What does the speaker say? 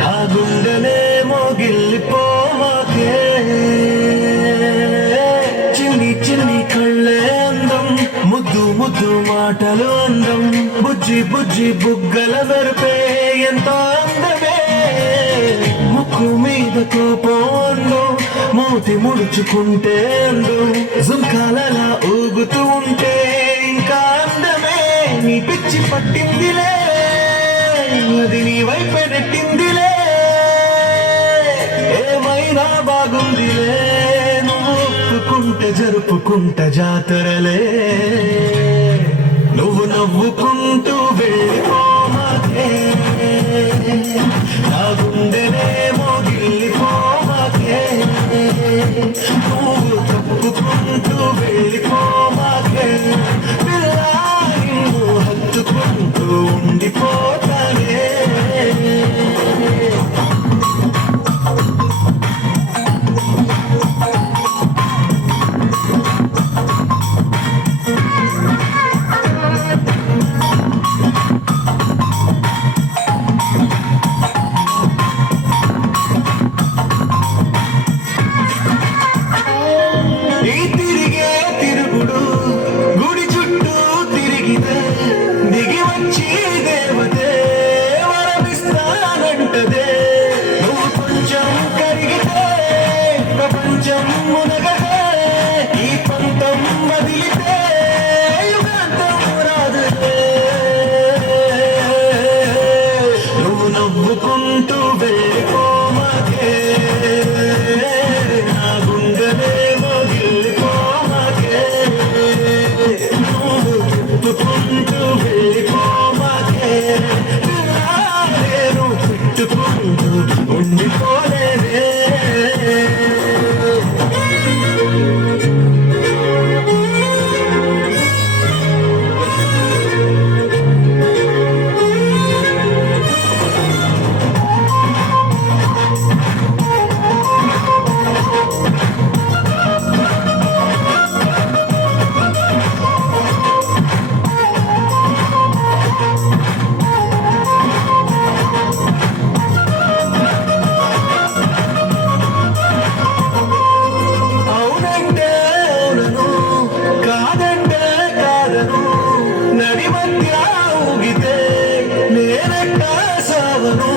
నా గుండెనే మోగిల్లిపోమాకే చిన్ని చిన్ని కళ్ళే అందం ముద్దు ముద్దు మాటలు అందం బుజ్జి బుజ్జి బుగ్గల మెరుపే ఎంత అందమే ముక్కు మీద కోపం అందం మూతి ముడుచుకుంటే అందం జుంకాలలా ఊగుతూ ఉంటే ఇంకా అందమే నీ పిచ్చి పట్టిందిలే అది నీ వైపే నెట్టిందిలే ఏమైనా బాగుందిలే నువ్వు ఒప్పుకుంటే జరుపుకుంట జాతరలే నువ్వు నవ్వుకుంటూ వెళ్ళిపోమాకే నా గుండెనే మోగిల్లిపోమాకే నువ్వు తప్పుకుంటూ వెళ్ళిపోమాకే పిల్లా నిన్ను హత్తుకుంటూ ఉండిపోతానే నువ్వు కొంచెం కరిగితే ప్రపంచం మునగదే ఈ పంతం వదిలితే యుగాంతం రాదులే నువ్వు నవ్వుకుంటూ వెళ్ళిపోమాకే నా గుండెనే మోగిల్లిపోమాకే నువ్వు తిప్పుకుంటూ వెళ్ళిపోమాకే పెట్టుకుంటూ ఉండిపోలేదే నడి మధ్య ఊగితే నేనెట్టా సావను